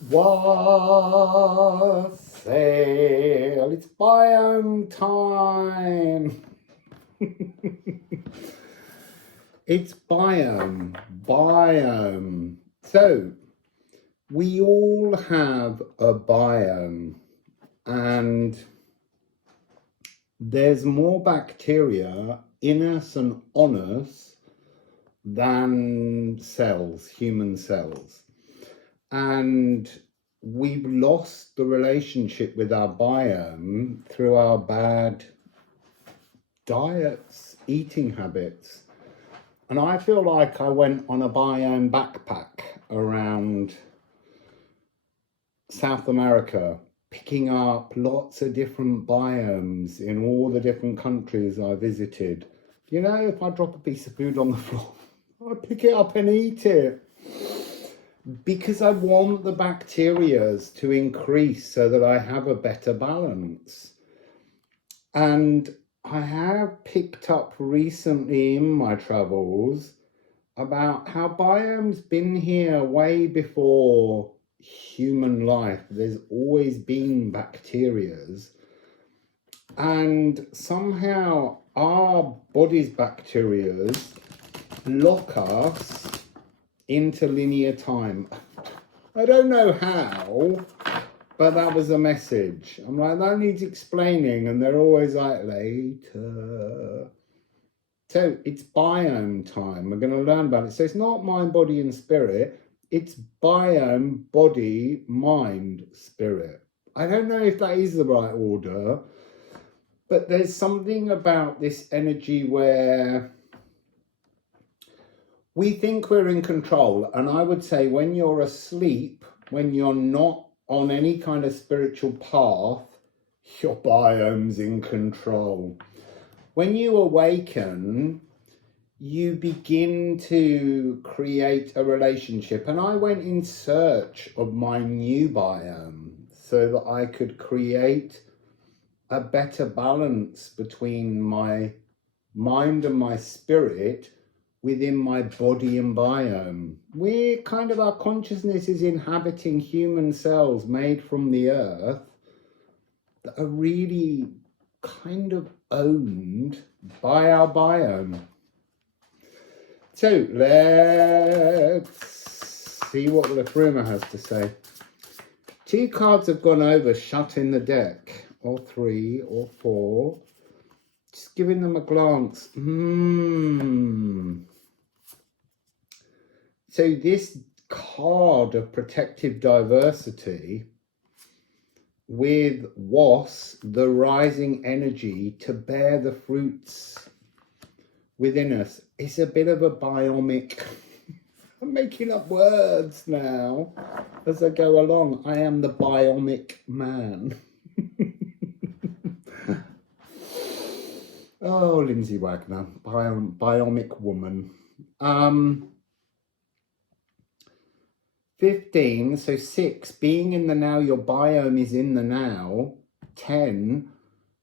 Wassail, it's biome time. It's biome. So, we all have a biome, and there's more bacteria in us and on us than cells, human cells. And we've lost the relationship with our biome through our bad diets, eating habits. And I feel like I went on a biome backpack around South America, picking up lots of different biomes in all the different countries I visited. You know, if I drop a piece of food on the floor, I pick it up and eat it. Because I want the bacterias to increase so that I have a better balance. And I have picked up recently in my travels about how biome's been here way before human life. There's always been bacterias. And somehow our body's bacterias lock us into linear time. I don't know how, but that was a message. I'm like, that needs explaining, and they're always like, later. So it's biome time. We're going to learn about it. So it's not mind, body, and spirit. It's biome, body, mind, spirit. I don't know if that is the right order, but there's something about this energy where we think we're in control. And I would say when you're asleep, when you're not on any kind of spiritual path, your biome's in control. When you awaken, you begin to create a relationship. And I went in search of my new biome so that I could create a better balance between my mind and my spirit within my body and biome. We're kind of, our consciousness is inhabiting human cells made from the earth that are really kind of owned by our biome. So let's see what Liffruma has to say. 2 cards have gone over, shut in the deck, or 3 or 4. Just giving them a glance. So this card of protective diversity with the rising energy to bear the fruits within us, is a bit of a biomic. I'm making up words now as I go along. I am the biomic man. Oh, Lindsay Wagner, biomic woman. 15, so 6, being in the now, your biome is in the now. 10,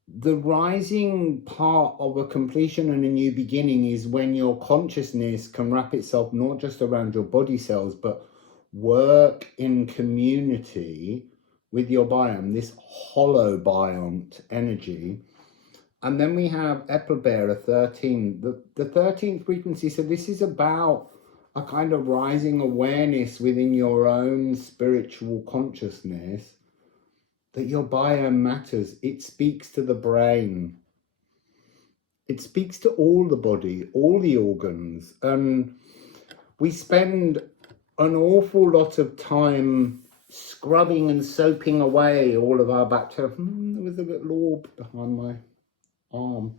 the rising part of a completion and a new beginning is when your consciousness can wrap itself not just around your body cells, but work in community with your biome, this hollow biont energy. And then we have Eplebearer 13, the 13th frequency. So this is about a kind of rising awareness within your own spiritual consciousness that your biome matters. It speaks to the brain. It speaks to all the body, all the organs. And we spend an awful lot of time scrubbing and soaping away all of our bacteria. There was a little orb behind my arm.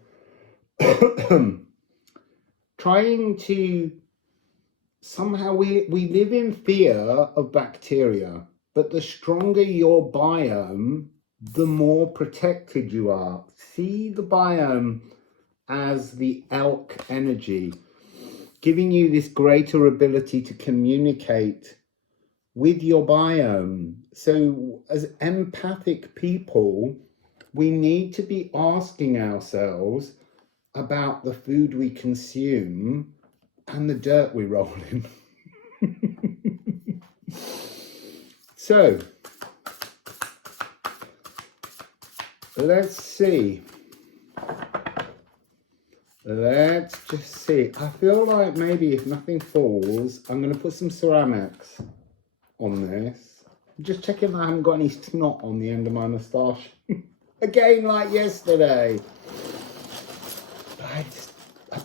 Trying to somehow, we live in fear of bacteria, but the stronger your biome, the more protected you are. See the biome as the elk energy, giving you this greater ability to communicate with your biome. So as empathic people, we need to be asking ourselves about the food we consume and the dirt we roll in. So, let's see. Let's just see. I feel like maybe if nothing falls, I'm going to put some ceramics on this. I'm just checking that I haven't got any snot on the end of my moustache. Again, like yesterday. I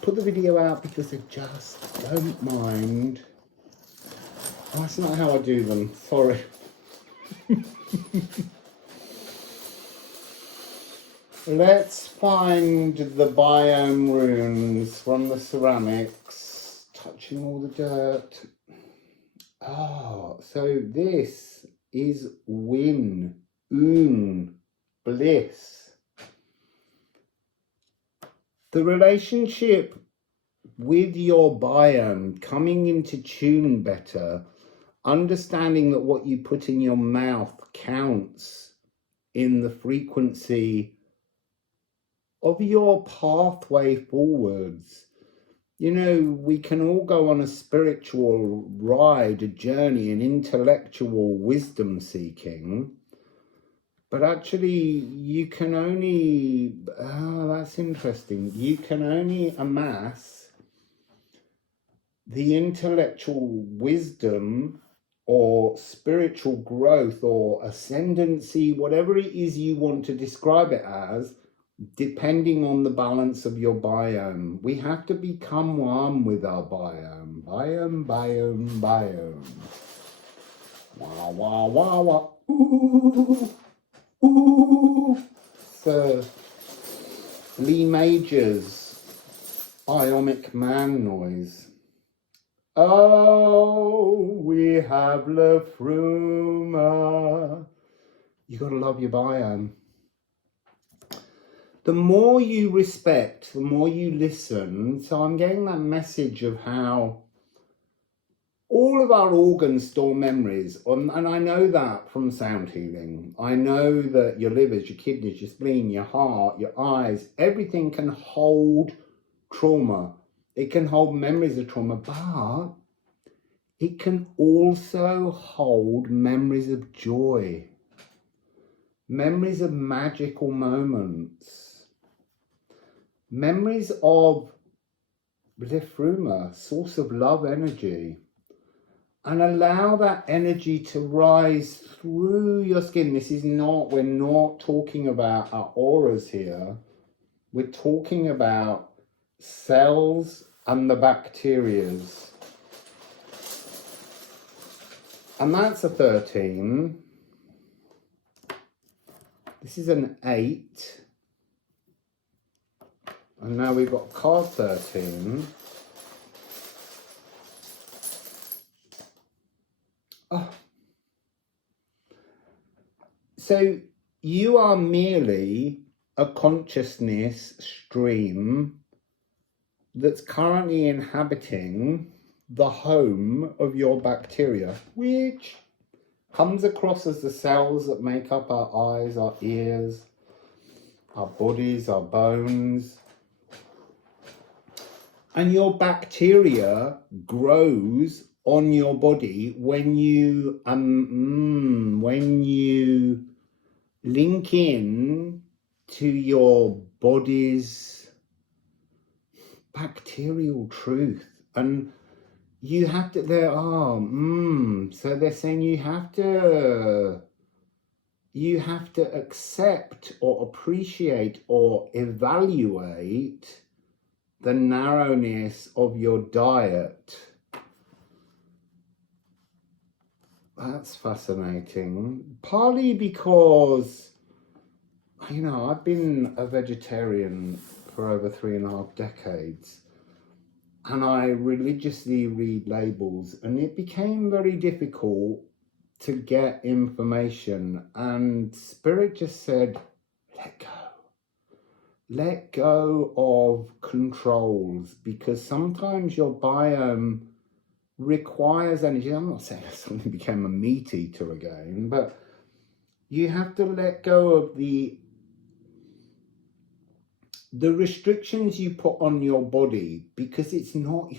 put the video out because I just don't mind. Oh, that's not how I do them. Sorry. Let's find the biome runes from the ceramics, touching all the dirt. Oh, so this is win, bliss. The relationship with your biome, coming into tune better, understanding that what you put in your mouth counts in the frequency of your pathway forwards. You know, we can all go on a spiritual ride, a journey, an intellectual wisdom seeking, but actually you can only, that's interesting, you can only amass the intellectual wisdom or spiritual growth or ascendancy, whatever it is you want to describe it as, depending on the balance of your biome. We have to become one with our biome. Biome. Wah, wah, wah, wah. Ooh, ooh. So, Lee Major's biomic man noise. Oh, we have Liffruma. You gotta love your biome. The more you respect, the more you listen. So I'm getting that message of how all of our organs store memories. And I know that from sound healing. I know that your livers, your kidneys, your spleen, your heart, your eyes, everything can hold trauma. It can hold memories of trauma, but it can also hold memories of joy, memories of magical moments. Memories of Liffruma, source of love energy, and allow that energy to rise through your skin. We're not talking about our auras here. We're talking about cells and the bacterias. And that's a 13. This is an 8. And now we've got card 13. Oh. So you are merely a consciousness stream that's currently inhabiting the home of your bacteria, which comes across as the cells that make up our eyes, our ears, our bodies, our bones. And your bacteria grows on your body when you link in to your body's bacterial truth. And you have to, so they're saying you have to accept or appreciate or evaluate the narrowness of your diet. That's fascinating. Partly because, you know, I've been a vegetarian for over 3.5 decades. And I religiously read labels, and it became very difficult to get information. And Spirit just said, let go. Let go of controls, because sometimes your biome requires energy. I'm not saying I suddenly became a meat eater again, but you have to let go of the restrictions you put on your body, because it's not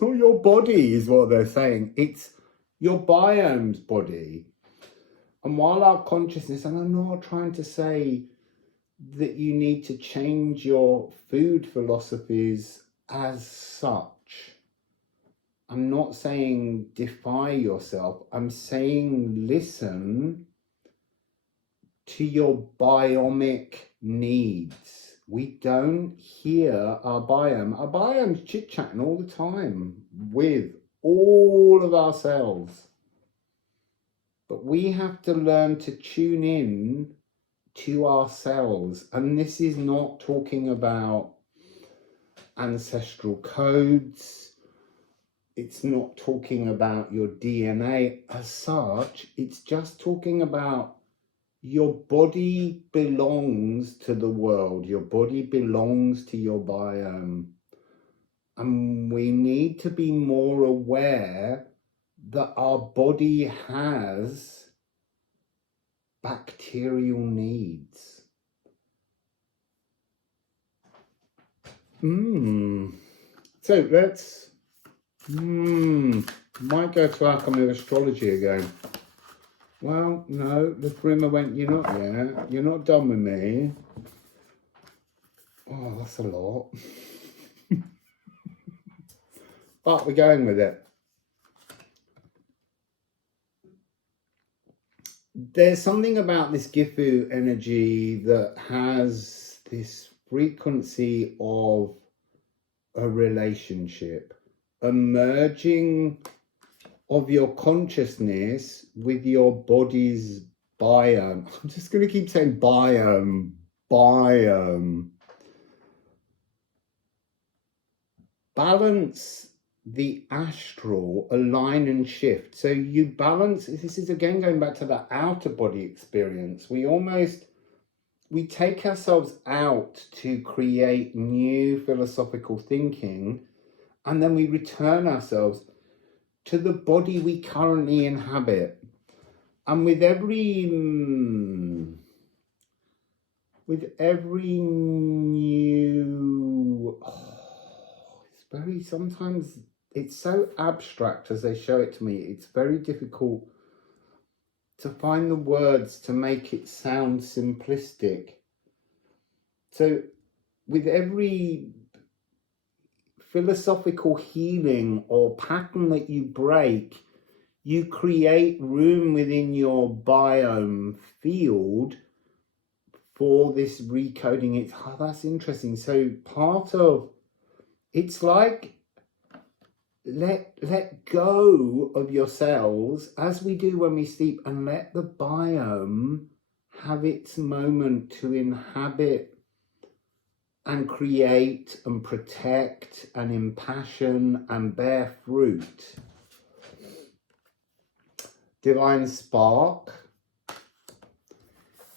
your body is what they're saying. It's your biome's body. And while our consciousness, and I'm not trying to say that you need to change your food philosophies as such. I'm not saying defy yourself. I'm saying listen to your biomic needs. We don't hear our biome. Our biome's chit-chatting all the time with all of our cells. But we have to learn to tune in to ourselves. And this is not talking about ancestral codes. It's not talking about your DNA as such. It's just talking about your body belongs to the world. Your body belongs to your biome. And we need to be more aware that our body has bacterial needs. So let's might go to Alchemy of Astrology again. Well, no, Liffruma went, you're not yet. You're not done with me. Oh, that's a lot. But we're going with it. There's something about this Gifu energy that has this frequency of a relationship, a merging of your consciousness with your body's biome. I'm just going to keep saying biome. Balance the astral, align and shift. So you balance, this is again going back to that outer body experience. We take ourselves out to create new philosophical thinking, and then we return ourselves to the body we currently inhabit. And with every new, it's very, sometimes it's so abstract as they show it to me. It's very difficult to find the words to make it sound simplistic. So with every philosophical healing or pattern that you break, you create room within your biome field for this recoding. It's, oh, that's interesting. So part of, it's like, let go of your cells as we do when we sleep, and let the biome have its moment to inhabit and create and protect and impassion and bear fruit. Divine Spark.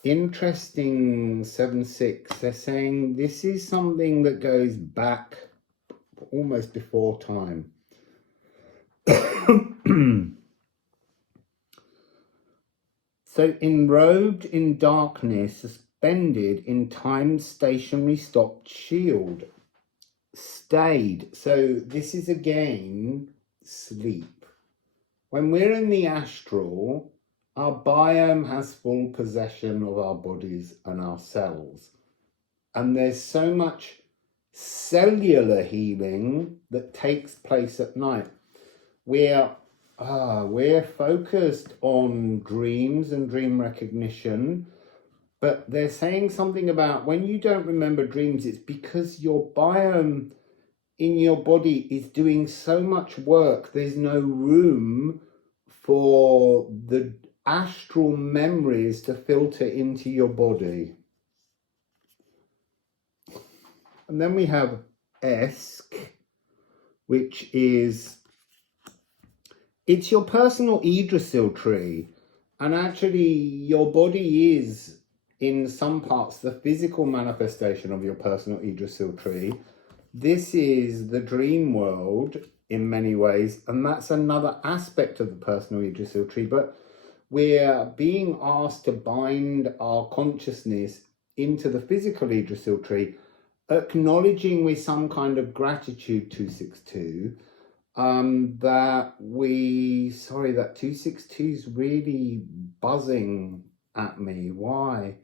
Interesting 7-6. They're saying this is something that goes back almost before time. So enrobed in darkness, suspended in time's stationary stopped shield, stayed. So this is again sleep. When we're in the astral, our biome has full possession of our bodies and our cells. And there's so much cellular healing that takes place at night. We're focused on dreams and dream recognition, but they're saying something about when you don't remember dreams, it's because your biome in your body is doing so much work. There's no room for the astral memories to filter into your body. And then we have ESK, which is, it's your personal Yggdrasil tree. And actually your body is, in some parts, the physical manifestation of your personal Yggdrasil tree. This is the dream world in many ways, and that's another aspect of the personal Yggdrasil tree. But we're being asked to bind our consciousness into the physical Yggdrasil tree, acknowledging with some kind of gratitude 262 that that 262 is really buzzing at me. Why?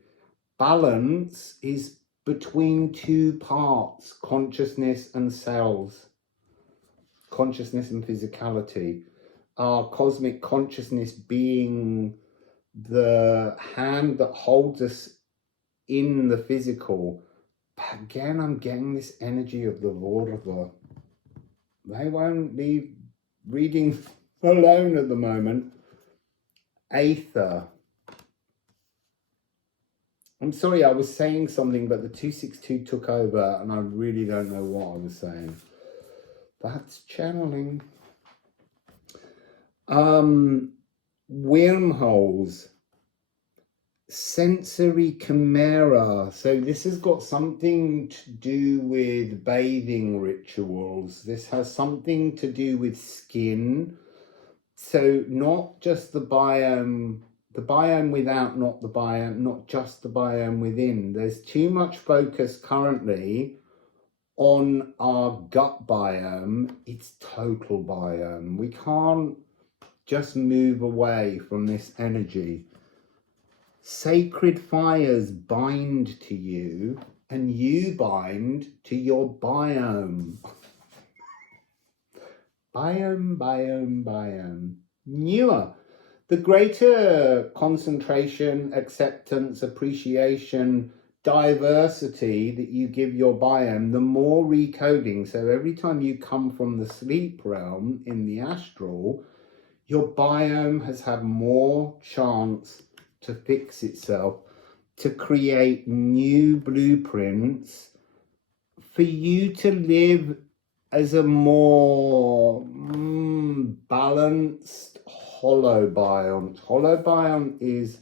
Balance is between two parts, consciousness and cells, consciousness and physicality. Our cosmic consciousness being the hand that holds us in the physical. But again, I'm getting this energy of the Lord. They won't leave reading alone at the moment. Aether. I'm sorry, I was saying something, but the 262 took over and I really don't know what I was saying. That's channeling. Wormholes. Sensory chimera. So this has got something to do with bathing rituals. This has something to do with skin. So not just the biome without, not just the biome within. There's too much focus currently on our gut biome. It's total biome. We can't just move away from this energy. Sacred fires bind to you and you bind to your biome. Biome. Newer. The greater concentration, acceptance, appreciation, diversity that you give your biome, the more recoding. So every time you come from the sleep realm in the astral, your biome has had more chance to fix itself, to create new blueprints for you to live as a more balanced holobiont. Holobiont is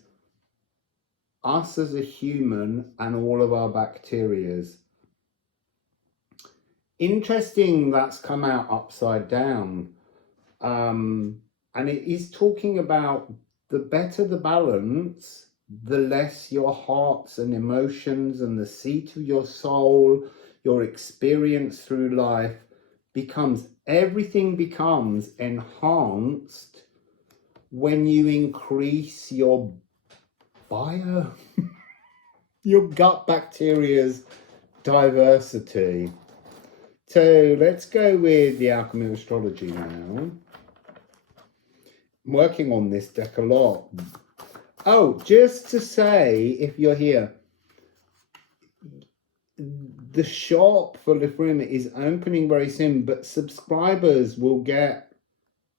us as a human and all of our bacterias. Interesting, that's come out upside down. And it is talking about the better the balance, the less your hearts and emotions and the seat of your soul, your experience through life everything becomes enhanced when you increase your your gut bacteria's diversity. So let's go with the Alchemy of Astrology now. I'm working on this deck a lot. Oh, just to say, if you're here, the shop for Liffruma is opening very soon, but subscribers will get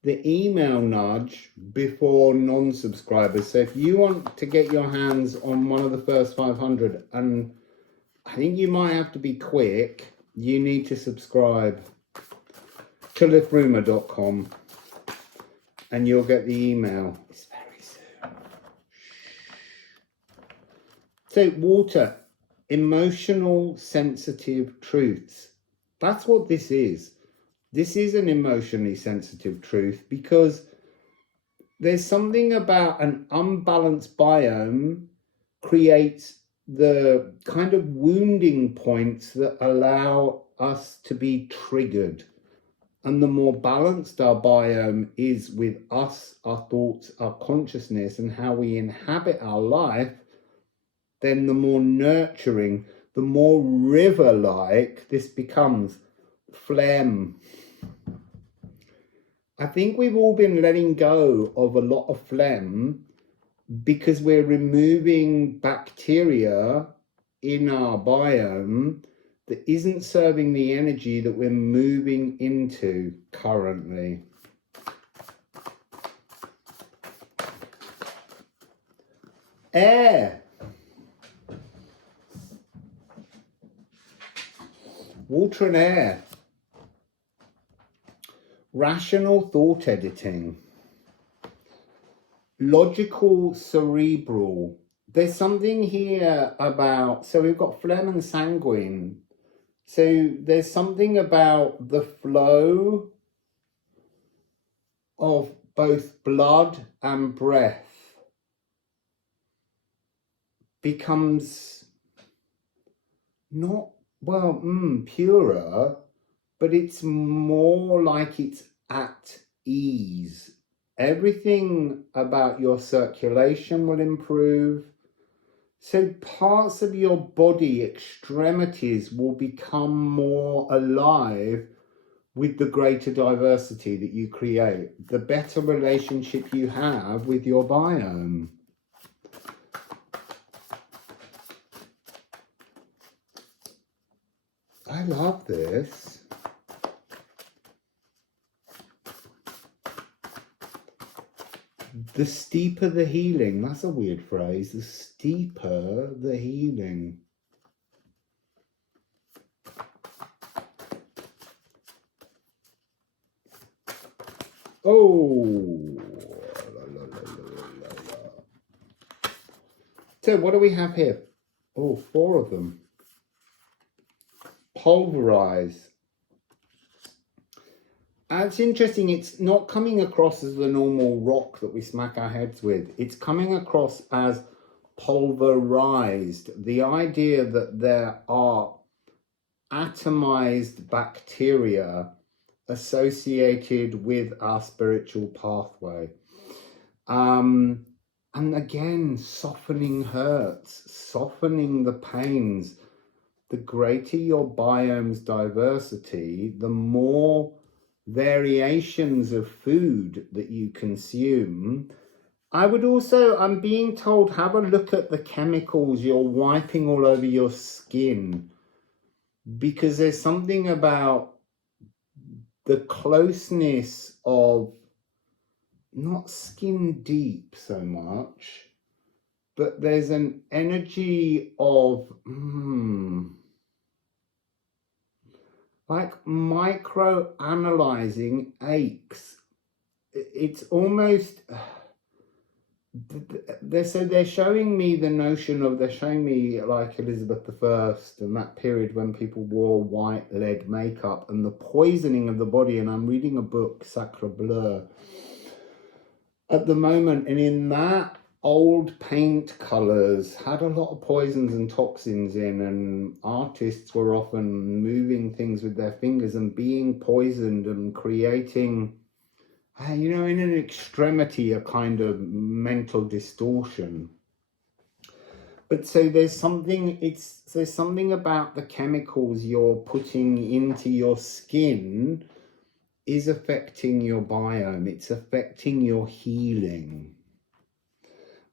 the email nudge before non-subscribers. So if you want to get your hands on one of the first 500, and I think you might have to be quick, you need to subscribe to liffruma.com and you'll get the email. It's very soon. So water. Emotional sensitive truths. That's what this is. This is an emotionally sensitive truth because there's something about an unbalanced biome creates the kind of wounding points that allow us to be triggered. And the more balanced our biome is with us, our thoughts, our consciousness, and how we inhabit our life, then the more nurturing, the more river-like this becomes. Phlegm. I think we've all been letting go of a lot of phlegm because we're removing bacteria in our biome that isn't serving the energy that we're moving into currently. Air. Water and air. Rational thought editing. Logical cerebral. There's something here about, so we've got phlegm and sanguine. So there's something about the flow of both blood and breath becomes not, purer, but it's more like it's at ease. Everything about your circulation will improve. So parts of your body, extremities, will become more alive with the greater diversity that you create, the better relationship you have with your biome. I love this. The steeper the healing. That's a weird phrase. The steeper the healing. Oh. So what do we have here? Oh, 4 of them. Pulverize. It's interesting, it's not coming across as the normal rock that we smack our heads with. It's coming across as pulverized. The idea that there are atomized bacteria associated with our spiritual pathway. And again, softening hurts, softening the pains. The greater your biome's diversity, the more variations of food that you consume. I would also, I'm being told, have a look at the chemicals you're wiping all over your skin, because there's something about the closeness of not skin deep so much, but there's an energy of like micro-analyzing aches. It's almost, they're showing me the notion of, they're showing me like Elizabeth I and that period when people wore white lead makeup and the poisoning of the body. And I'm reading a book, Sacre Bleu, at the moment, and in that, old paint colours had a lot of poisons and toxins in, and artists were often moving things with their fingers and being poisoned and creating, you know, in an extremity, a kind of mental distortion. But so there's something about the chemicals you're putting into your skin is affecting your biome. It's affecting your healing.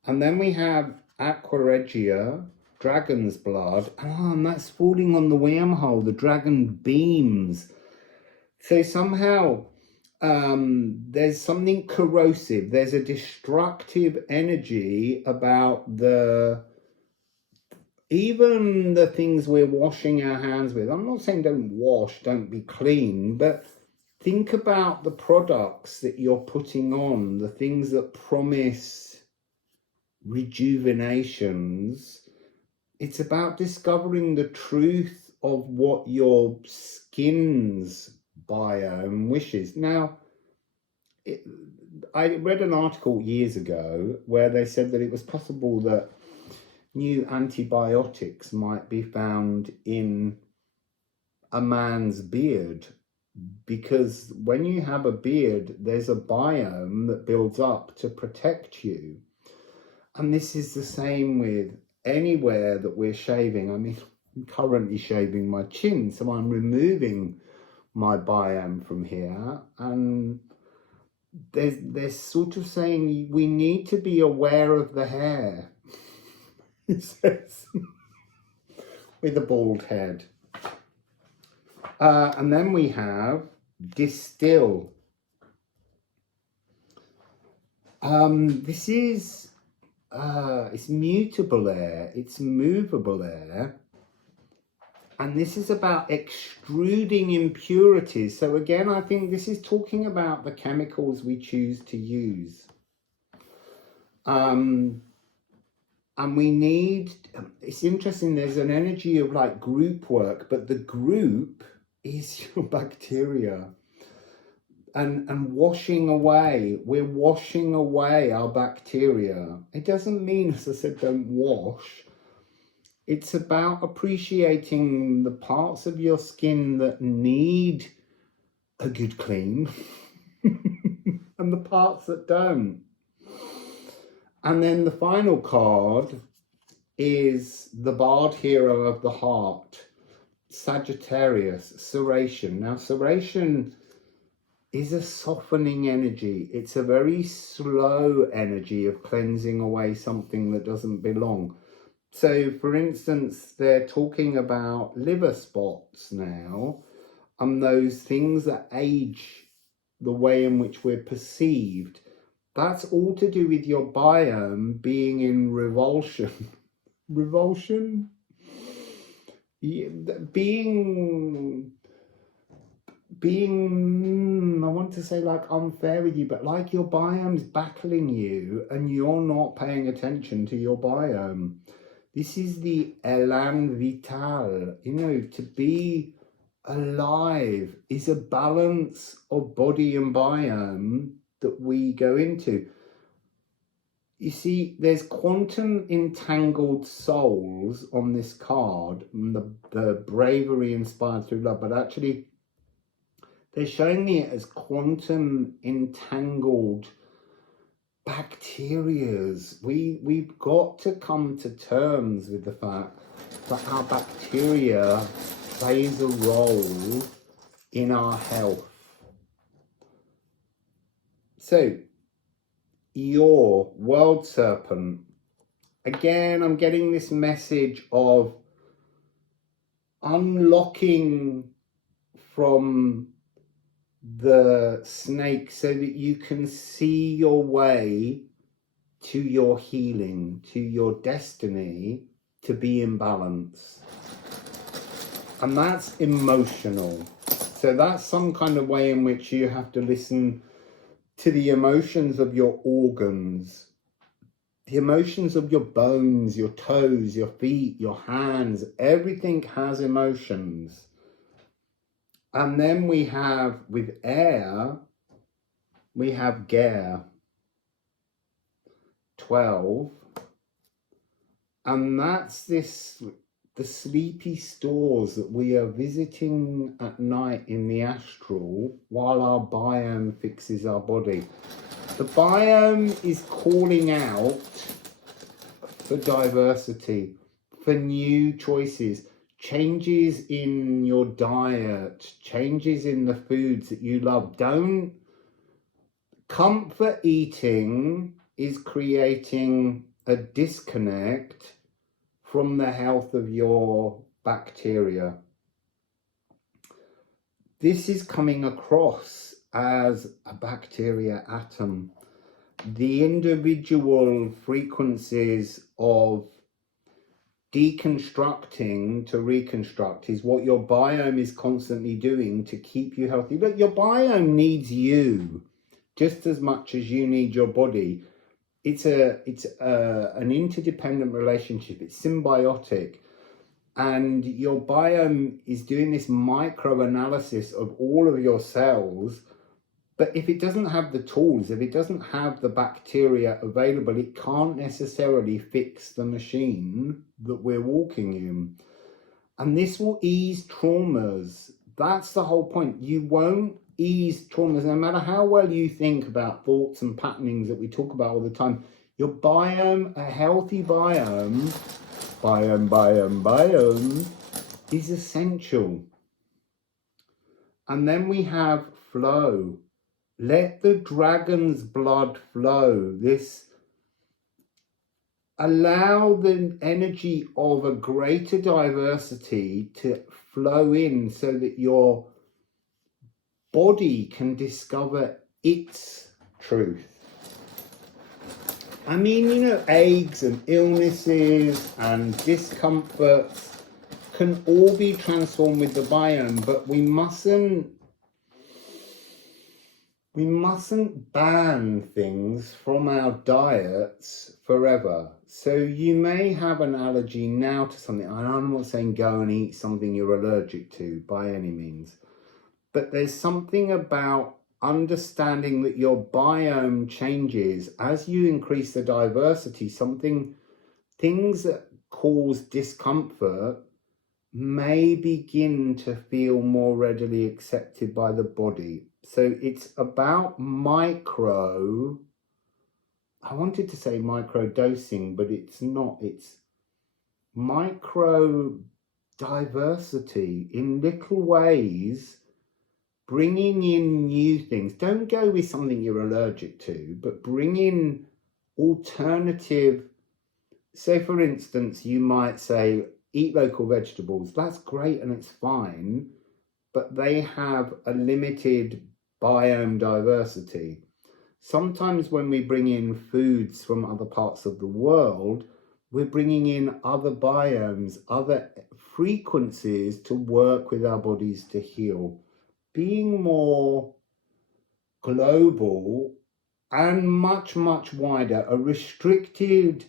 And then we have Aqua Regia, dragon's blood. And that's falling on the wormhole, the dragon beams. So somehow there's something corrosive. There's a destructive energy about even the things we're washing our hands with. I'm not saying don't wash, don't be clean, but think about the products that you're putting on, the things that promise rejuvenations. It's about discovering the truth of what your skin's biome wishes. Now, I read an article years ago where they said that it was possible that new antibiotics might be found in a man's beard, because when you have a beard, there's a biome that builds up to protect you. And this is the same with anywhere that we're shaving. I mean, I'm currently shaving my chin, so I'm removing my biome from here. And they're sort of saying we need to be aware of the hair, he says, with a bald head. And then we have distill. This is it's mutable air, it's movable air, and this is about extruding impurities. So again, I think this is talking about the chemicals we choose to use. And we need, it's interesting, there's an energy of like group work, but the group is your bacteria. And washing away, we're washing away our bacteria. It doesn't mean, as I said, don't wash. It's about appreciating the parts of your skin that need a good clean. and the parts that don't. And then the final card is the Bard Hero of the Heart, Sagittarius, Serration. Now, Serration is a softening energy. It's a very slow energy of cleansing away something that doesn't belong. So, for instance, they're talking about liver spots now, and those things that age the way in which we're perceived. That's all to do with your biome being in revulsion. Revulsion? Yeah, being, I want to say like unfair with you, but like your biome's battling you and you're not paying attention to your biome. This is the élan vital, you know, to be alive is a balance of body and biome that we go into. You see, there's quantum entangled souls on this card, and the bravery inspired through love, but actually they're showing me it as quantum entangled bacterias. We've got to come to terms with the fact that our bacteria plays a role in our health. So, your world serpent, again, I'm getting this message of unlocking from the snake so that you can see your way to your healing, to your destiny, to be in balance. And that's emotional. So that's some kind of way in which you have to listen to the emotions of your organs, the emotions of your bones, your toes, your feet, your hands. Everything has emotions. And then we have, with air, we have Ger, 12. And that's the sleepy stores that we are visiting at night in the astral while our biome fixes our body. The biome is calling out for diversity, for new choices, changes in your diet, changes in the foods that you love. Comfort eating is creating a disconnect from the health of your bacteria. This is coming across as a bacteria atom. The individual frequencies of deconstructing to reconstruct is what your biome is constantly doing to keep you healthy. But your biome needs you just as much as you need your body. It's an interdependent relationship. It's symbiotic. And your biome is doing this micro analysis of all of your cells. But if it doesn't have the tools, if it doesn't have the bacteria available, it can't necessarily fix the machine that we're walking in. And this will ease traumas. That's the whole point. You won't ease traumas, no matter how well you think about thoughts and patternings that we talk about all the time. Your biome, a healthy biome, is essential. And then we have flow. Let the dragon's blood flow. This allow the energy of a greater diversity to flow in so that your body can discover its truth. I mean, you know, aches and illnesses and discomforts can all be transformed with the biome, but we mustn't ban things from our diets forever. So you may have an allergy now to something, and I'm not saying go and eat something you're allergic to by any means, but there's something about understanding that your biome changes as you increase the diversity. Things that cause discomfort may begin to feel more readily accepted by the body. So it's about micro, I wanted to say micro dosing, but it's not. It's micro diversity in little ways, bringing in new things. Don't go with something you're allergic to, but bring in alternative. So for instance, you might say, eat local vegetables. That's great and it's fine, but they have a limited biome diversity. Sometimes when we bring in foods from other parts of the world, we're bringing in other biomes, other frequencies to work with our bodies to heal. Being more global and much, much wider, a restricted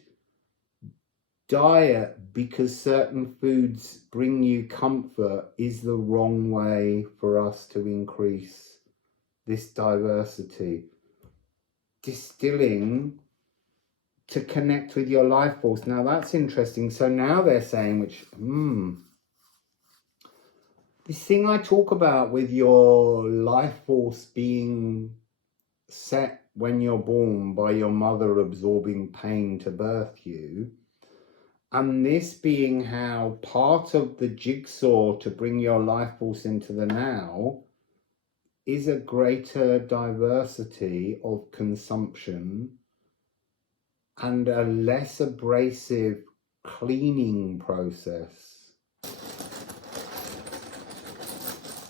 diet because certain foods bring you comfort is the wrong way for us to increase this diversity. Distilling to connect with your life force. Now that's interesting. So now they're saying, which, this thing I talk about with your life force being set when you're born by your mother absorbing pain to birth you, and this being how part of the jigsaw to bring your life force into the now is a greater diversity of consumption and a less abrasive cleaning process.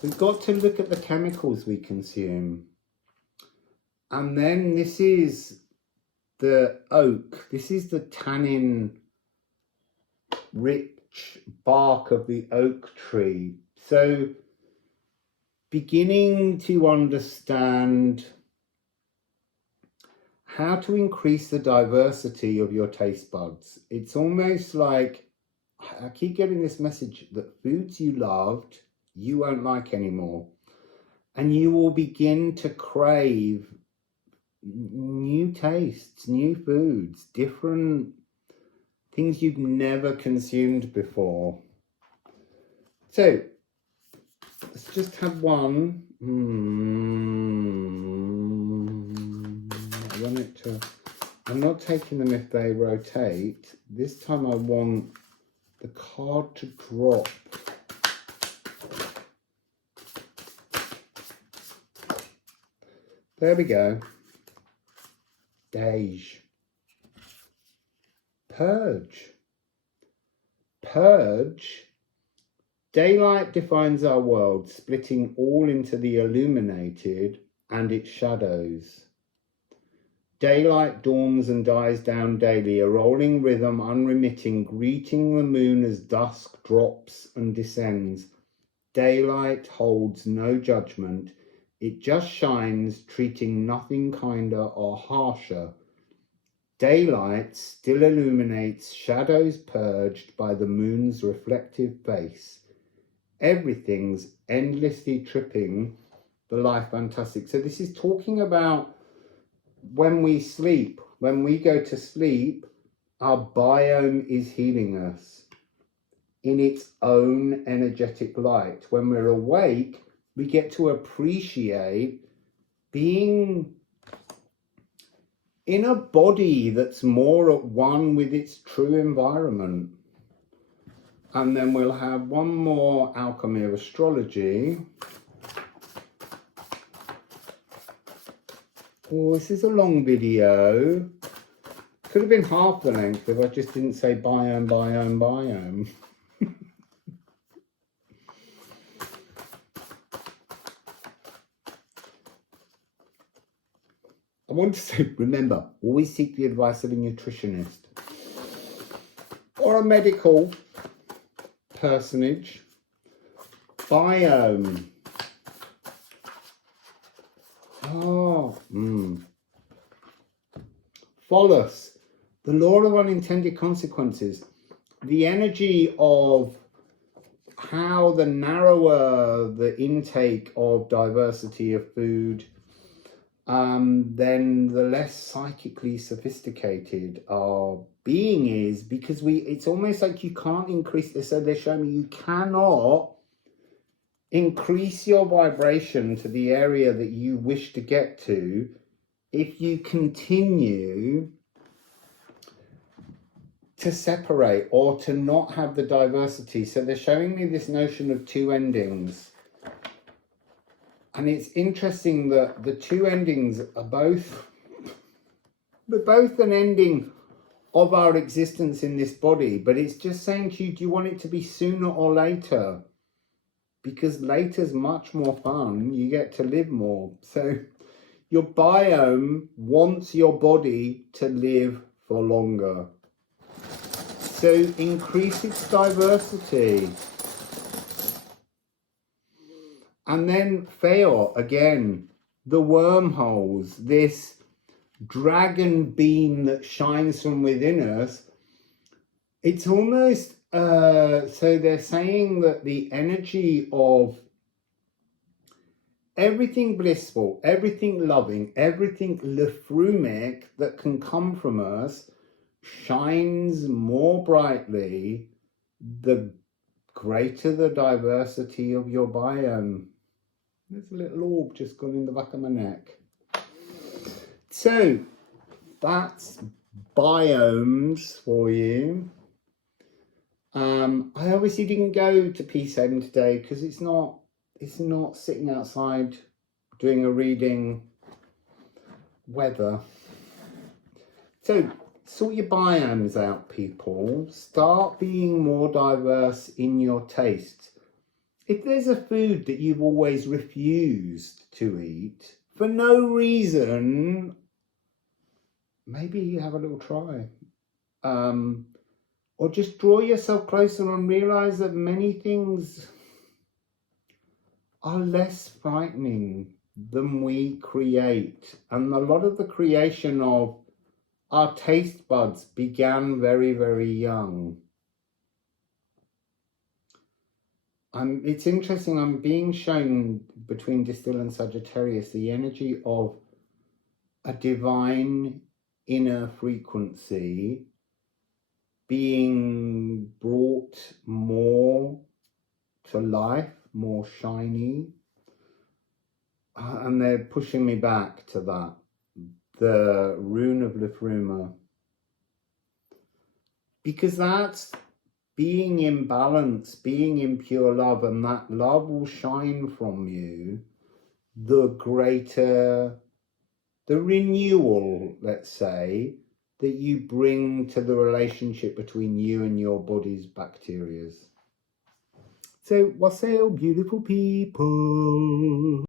We've got to look at the chemicals we consume. And then this is the oak. This is the tannin rich bark of the oak tree. So beginning to understand how to increase the diversity of your taste buds. It's almost like, I keep getting this message that foods you loved, you won't like anymore. And you will begin to crave new tastes, new foods, different things you've never consumed before. So let's just have one. I want it to, I'm not taking them if they rotate. This time I want the card to drop. There we go. Beige. Purge. Purge. Daylight defines our world, splitting all into the illuminated and its shadows. Daylight dawns and dies down daily, a rolling rhythm unremitting, greeting the moon as dusk drops and descends. Daylight holds no judgment. It just shines, treating nothing kinder or harsher. Daylight still illuminates shadows purged by the moon's reflective face. Everything's endlessly tripping the life fantastic. So this is talking about when we sleep. When we go to sleep, our biome is healing us in its own energetic light. When we're awake, we get to appreciate being in a body that's more at one with its true environment. And then we'll have one more Alchemy of Astrology. Oh, this is a long video. Could have been half the length if I just didn't say biome, biome, biome. I want to say, remember, always seek the advice of a nutritionist or a medical personage. Biome. Follows the law of unintended consequences. The energy of how the narrower the intake of diversity of food, then the less psychically sophisticated our being is, because it's almost like you can't increase this. So they're showing me you cannot increase your vibration to the area that you wish to get to if you continue to separate or to not have the diversity. So they're showing me this notion of two endings. And it's interesting that the two endings are both an ending of our existence in this body, but it's just saying to you, do you want it to be sooner or later? Because later's much more fun. You get to live more. So your biome wants your body to live for longer. So increase its diversity. And then Feor, again, the wormholes, this dragon beam that shines from within us. It's almost, so they're saying that the energy of everything blissful, everything loving, everything Liffrumic that can come from us shines more brightly the greater the diversity of your biome. There's a little orb just gone in the back of my neck. So that's biomes for you. I obviously didn't go to Peace End today because it's not sitting outside doing a reading weather. So sort your biomes out, people. Start being more diverse in your tastes. If there's a food that you've always refused to eat for no reason, maybe you have a little try. Or just draw yourself closer and realize that many things are less frightening than we create. And a lot of the creation of our taste buds began very, very young. It's interesting, I'm being shown between Distill and Sagittarius the energy of a divine inner frequency being brought more to life, more shiny. And they're pushing me back to that. The Rune of Liffruma. Because that's being in balance, being in pure love, and that love will shine from you the greater the renewal, let's say, that you bring to the relationship between you and your body's bacteria. So, wassail, beautiful people.